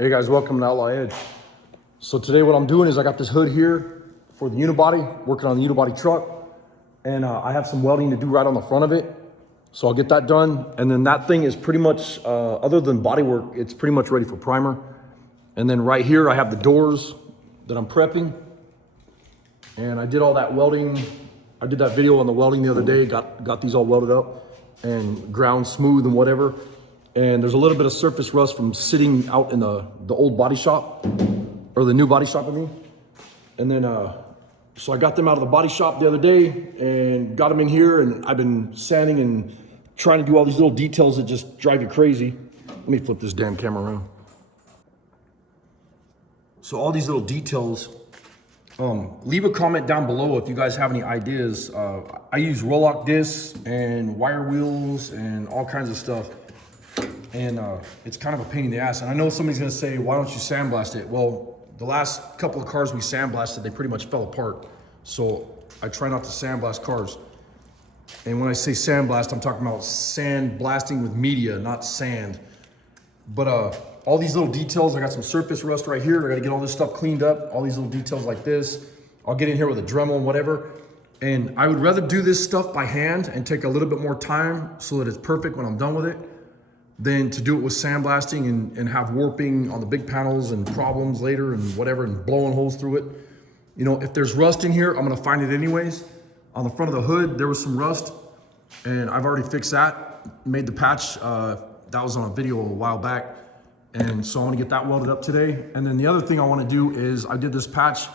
Hey guys, welcome to Outlaw Edge. So today what I'm doing is I got this hood here for the unibody, working on the unibody truck. And I have some welding to do right on the front of it. So I'll get that done. And then that thing is pretty much, other than bodywork, it's pretty much ready for primer. And then right here, I have the doors that I'm prepping. And I did all that welding. I did that video on the welding the other day, got these all welded up and ground smooth and whatever. And there's a little bit of surface rust from sitting out in the old body shop, or the new body shop, I mean. And then, so I got them out of the body shop the other day and got them in here, and I've been sanding and trying to do all these little details that just drive you crazy. Let me flip this damn camera around. So all these little details, leave a comment down below if you guys have any ideas. I use roll-lock discs and wire wheels and all kinds of stuff. And it's kind of a pain in the ass. And I know somebody's gonna say, why don't you sandblast it? Well, the last couple of cars we sandblasted, they pretty much fell apart. So I try not to sandblast cars. And when I say sandblast, I'm talking about sand blasting with media, not sand. But all these little details, I got some surface rust right here. I gotta get all this stuff cleaned up, all these little details like this. I'll get in here with a Dremel and whatever. And I would rather do this stuff by hand and take a little bit more time so that it's perfect when I'm done with it, than to do it with sandblasting and have warping on the big panels and problems later and whatever, and blowing holes through it. You know, if there's rust in here, I'm gonna find it anyways. On the front of the hood, there was some rust, and I've already fixed that, made the patch. That was on a video a while back. And so I wanna get that welded up today. And then the other thing I wanna do is, I did this patch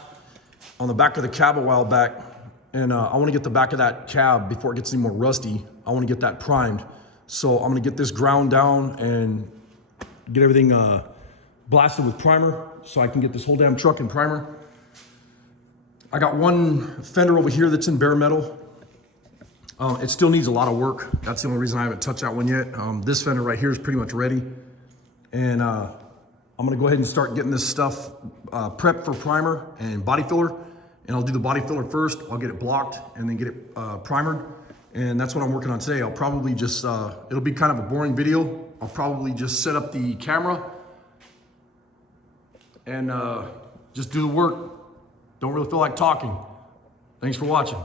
on the back of the cab a while back, and I wanna get the back of that cab, before it gets any more rusty, I wanna get that primed. So I'm gonna get this ground down and get everything blasted with primer so I can get this whole damn truck in primer. I got one fender over here that's in bare metal. It still needs a lot of work. That's the only reason I haven't touched that one yet. This fender right here is pretty much ready. And I'm gonna go ahead and start getting this stuff prepped for primer and body filler. And I'll do the body filler first. I'll get it blocked and then get it primered. And that's what I'm working on today. I'll probably just, it'll be kind of a boring video. I'll probably just set up the camera and just do the work. Don't really feel like talking. Thanks for watching.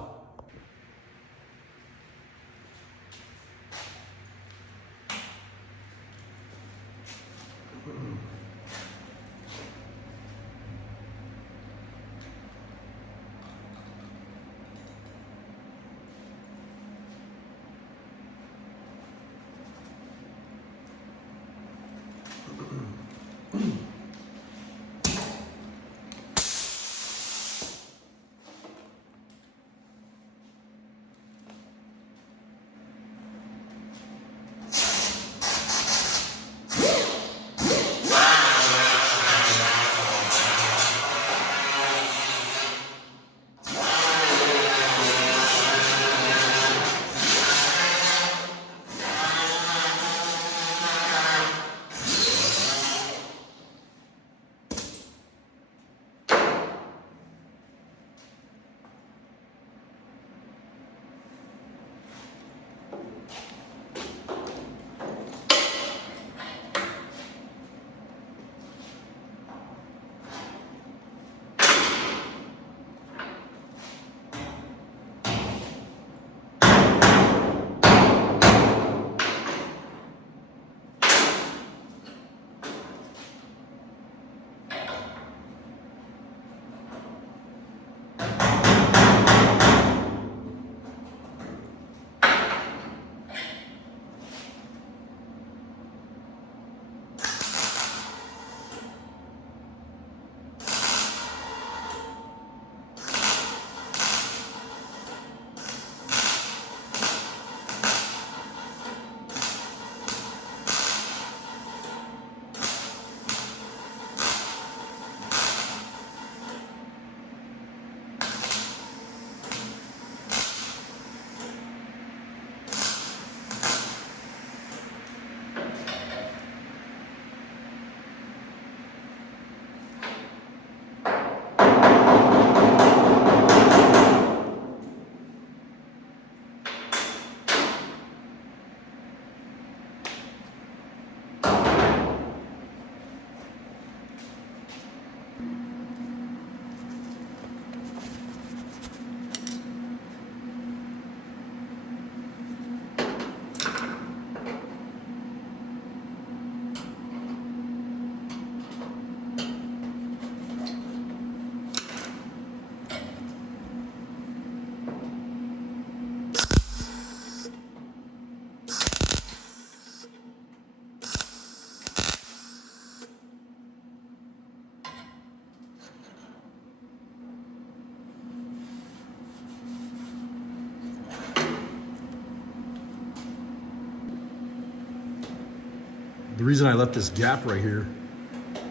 The reason I left this gap right here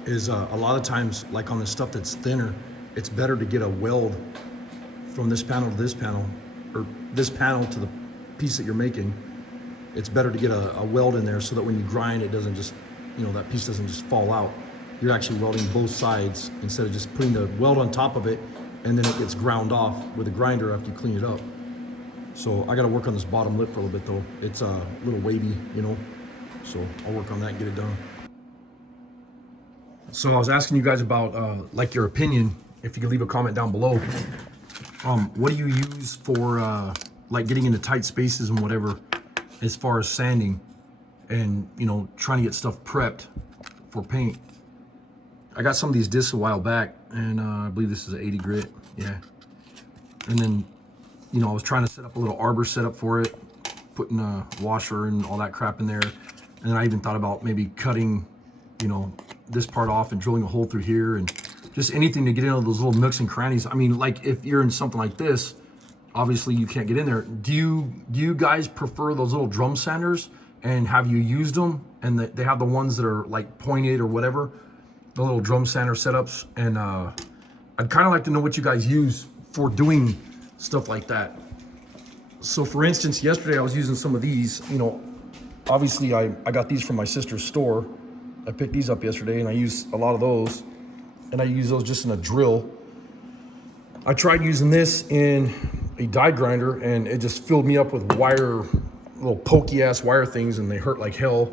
is a lot of times, like on the stuff that's thinner, it's better to get a weld from this panel to this panel, or this panel to the piece that you're making. It's better to get a weld in there so that when you grind, it doesn't just, that piece doesn't just fall out. You're actually welding both sides instead of just putting the weld on top of it and then it gets ground off with a grinder after you clean it up. So I got to work on this bottom lip for a little bit though. It's a little wavy, so I'll work on that and get it done. So I was asking you guys about like your opinion, if you could leave a comment down below. What do you use for like getting into tight spaces and whatever, as far as sanding and trying to get stuff prepped for paint? I got some of these discs a while back, and I believe this is an 80 grit, yeah. And then I was trying to set up a little arbor setup for it, putting a washer and all that crap in there. And then I even thought about maybe cutting this part off and drilling a hole through here, and just anything to get into those little nooks and crannies. I mean, like if you're in something like this, obviously you can't get in there. Do you guys prefer those little drum sanders, and have you used them? And they have the ones that are like pointed or whatever, the little drum sander setups. And I'd kind of like to know what you guys use for doing stuff like that. So for instance, yesterday I was using some of these, obviously I got these from my sister's store. I picked these up yesterday and I used a lot of those, and I use those just in a drill. I tried using this in a die grinder and it just filled me up with wire, little pokey ass wire things, and they hurt like hell.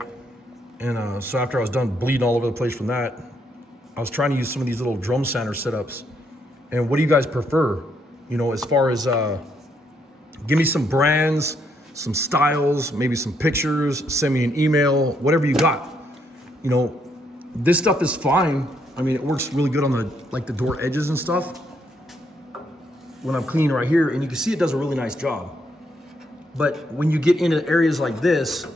And so after I was done bleeding all over the place from that, I was trying to use some of these little drum sander setups. And what do you guys prefer? As far as, give me some brands, some styles, maybe some pictures, send me an email, whatever you got. This stuff is fine. I mean, it works really good on the door edges and stuff when I'm cleaning right here, and you can see it does a really nice job. But when you get into areas like this,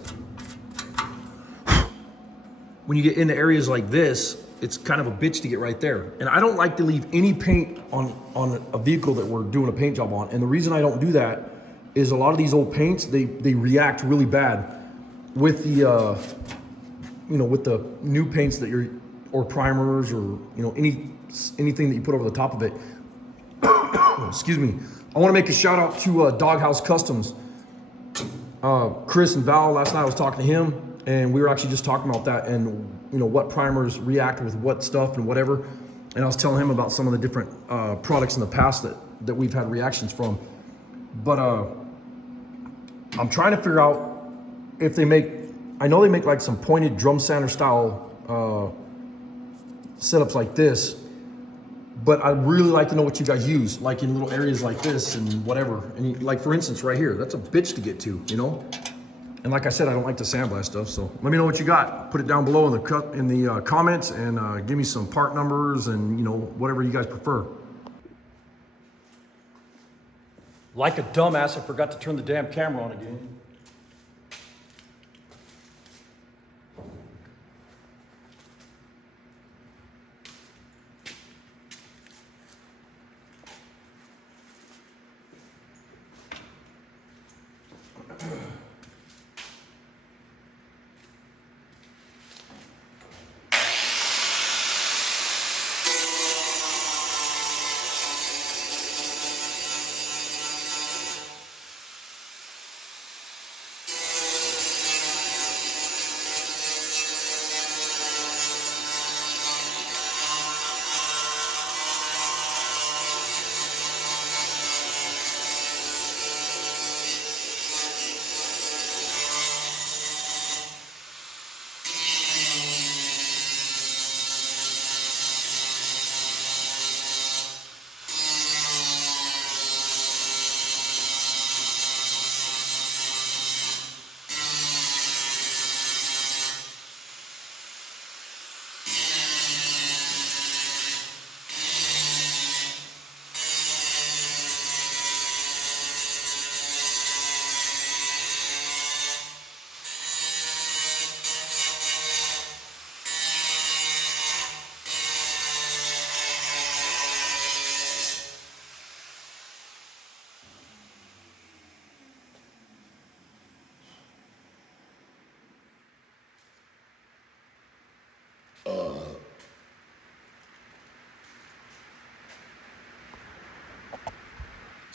it's kind of a bitch to get right there. And I don't like to leave any paint on a vehicle that we're doing a paint job on. And the reason I don't do that is a lot of these old paints, they react really bad with the, with the new paints or primers, or, anything that you put over the top of it. Excuse me. I want to make a shout out to Doghouse Customs. Chris and Val, last night I was talking to him, and we were actually just talking about that, and what primers react with what stuff and whatever. And I was telling him about some of the different products in the past that we've had reactions from. But I'm trying to figure out if I know they make like some pointed drum sander style setups like this, but I'd really like to know what you guys use, like in little areas like this and whatever. And like for instance, right here, that's a bitch to get to, And like I said, I don't like to sandblast stuff, so let me know what you got. Put it down below in the comments, and give me some part numbers and whatever you guys prefer. Like a dumbass, I forgot to turn the damn camera on again.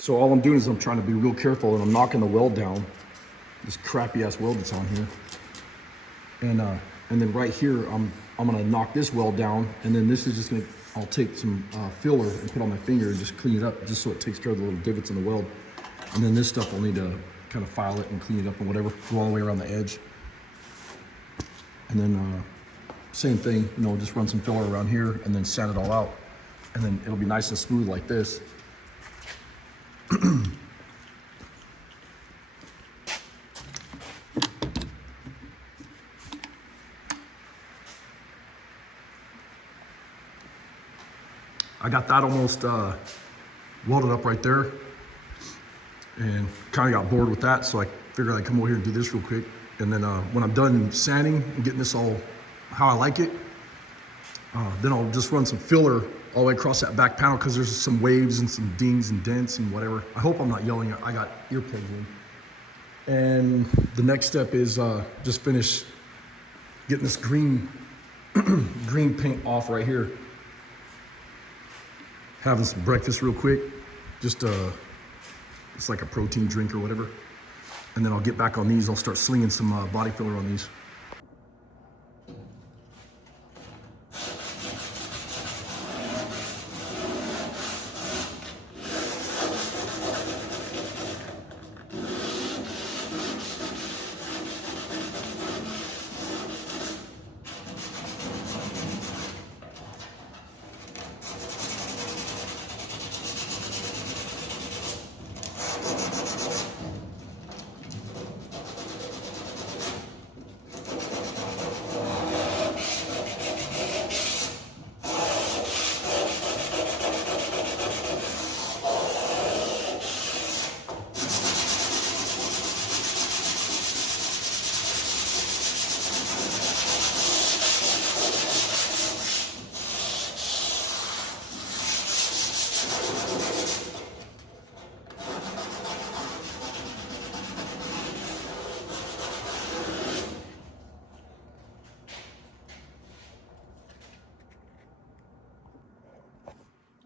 So all I'm doing is I'm trying to be real careful, and I'm knocking the weld down, this crappy ass weld that's on here. And then right here, I'm gonna knock this weld down, and then this is just gonna, I'll take some filler and put on my finger and just clean it up, just so it takes care of the little divots in the weld. And then this stuff I'll need to kind of file it and clean it up and whatever, go all the way around the edge. And then same thing, you know, just run some filler around here and then sand it all out. And then it'll be nice and smooth like this. I got that almost welded up right there, and kind of got bored with that, so I figured I'd come over here and do this real quick. And then when I'm done sanding and getting this all how I like it, then I'll just run some filler all the way across that back panel, because there's some waves and some dings and dents and whatever. I hope I'm not yelling. I got earplugs in. And the next step is just finish getting this green green paint off right here. Having some breakfast real quick, just it's like a protein drink or whatever. And then I'll get back on these. I'll start slinging some body filler on these.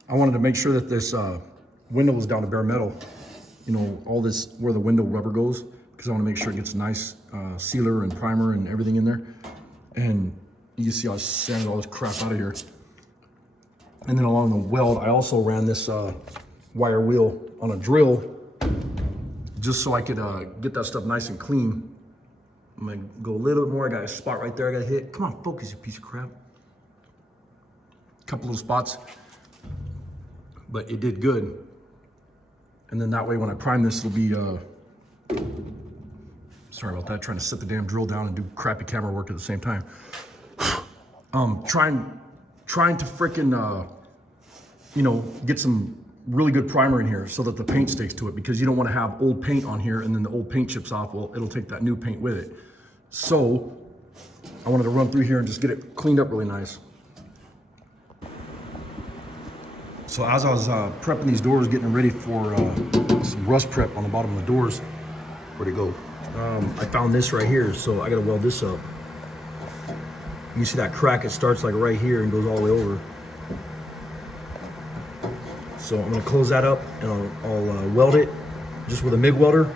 I wanted to make sure that this window was down to bare metal. You know, all this, where the window rubber goes, because I want to make sure it gets a nice sealer and primer and everything in there. And you can see I sanded all this crap out of here. And then along the weld, I also ran this wire wheel on a drill, just so I could get that stuff nice and clean. I'm gonna go a little bit more. I got a spot right there I gotta hit. Come on, focus, you piece of crap. Couple little spots, but it did good. And then that way when I prime this, it'll be, sorry about that, trying to set the damn drill down and do crappy camera work at the same time. Trying to frickin', you know, get some really good primer in here so that the paint sticks to it, because you don't want to have old paint on here and then the old paint chips off. Well, it'll take that new paint with it. So I wanted to run through here and just get it cleaned up really nice. So as I was prepping these doors, getting ready for some rust prep on the bottom of the doors, where'd it go? I found this right here, so I gotta weld this up. You see that crack? It starts like right here and goes all the way over. So I'm gonna close that up and I'll weld it just with a MIG welder.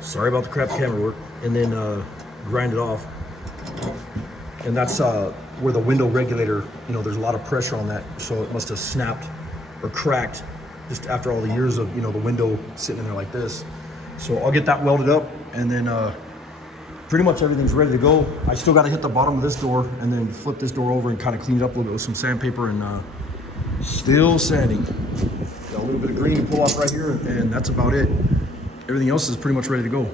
Sorry about the crap camera work. And then grind it off. And that's where the window regulator, you know, there's a lot of pressure on that, so it must have snapped or cracked just after all the years of, you know, the window sitting in there like this. So I'll get that welded up, and then pretty much everything's ready to go. I still got to hit the bottom of this door and then flip this door over and kind of clean it up a little bit with some sandpaper, and still sanding. Got a little bit of green to pull off right here, and that's about it. Everything else is pretty much ready to go.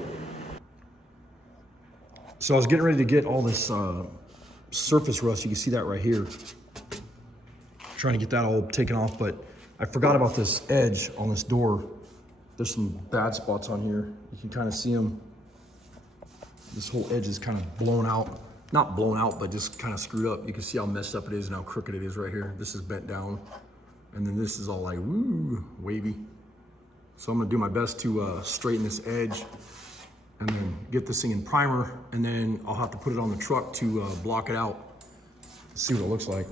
So I was getting ready to get all this surface rust. You can see that right here. Trying to get that all taken off, but I forgot about this edge on this door. There's some bad spots on here. You can kind of see them. This whole edge is kind of blown out. Not blown out, but just kind of screwed up. You can see how messed up it is and how crooked it is right here. This is bent down. And then this is all like, woo, wavy. So I'm gonna do my best to straighten this edge and then get this thing in primer, and then I'll have to put it on the truck to block it out. See what it looks like.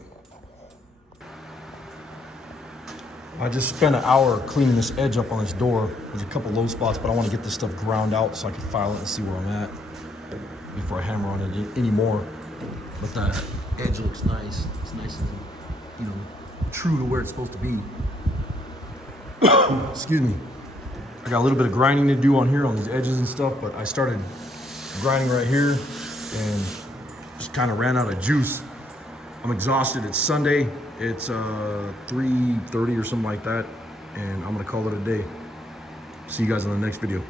I just spent an hour cleaning this edge up on this door. There's a couple low spots, but I want to get this stuff ground out so I can file it and see where I'm at before I hammer on it anymore. But that edge looks nice. It's nice and, you know, true to where it's supposed to be. Excuse me. I got a little bit of grinding to do on here on these edges and stuff, but I started grinding right here and just kind of ran out of juice. I'm exhausted. It's Sunday. It's 3:30 or something like that, and I'm gonna call it a day. See you guys in the next video.